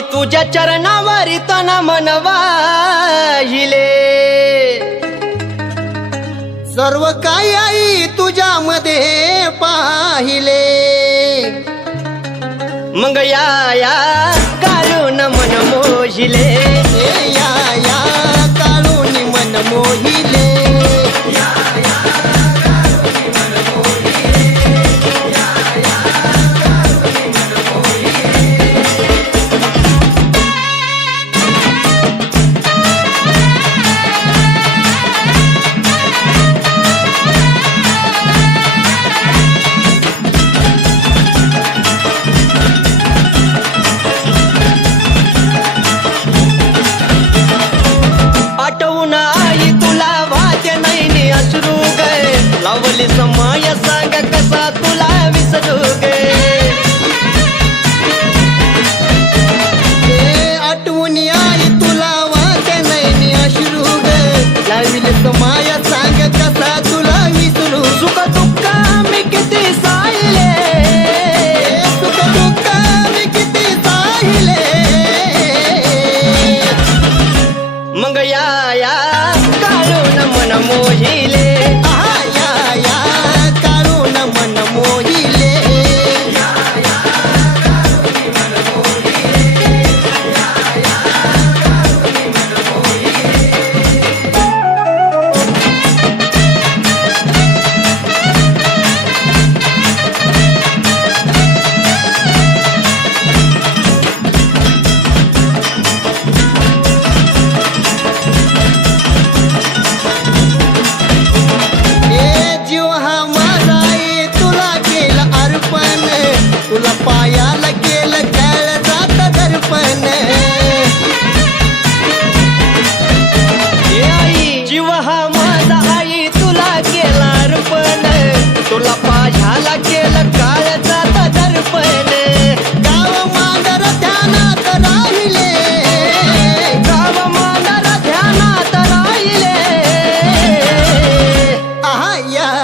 तुझ्या चरणावरी तन मनवाहिले. सर्व काही आई तुझ्यामध्ये पाहिले. मग या या काढून मन मोजिले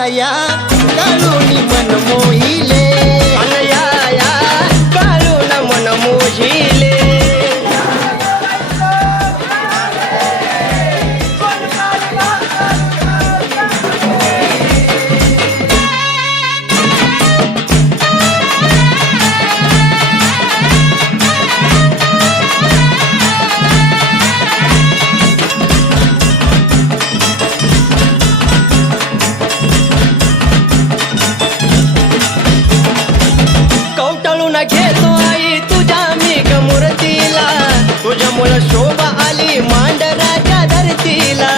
yeah. जवळून घेतो आई तुझ्या मी मूर्तीला. तुझ्यामुळं शोभा आली मांडराच्या धरतीला.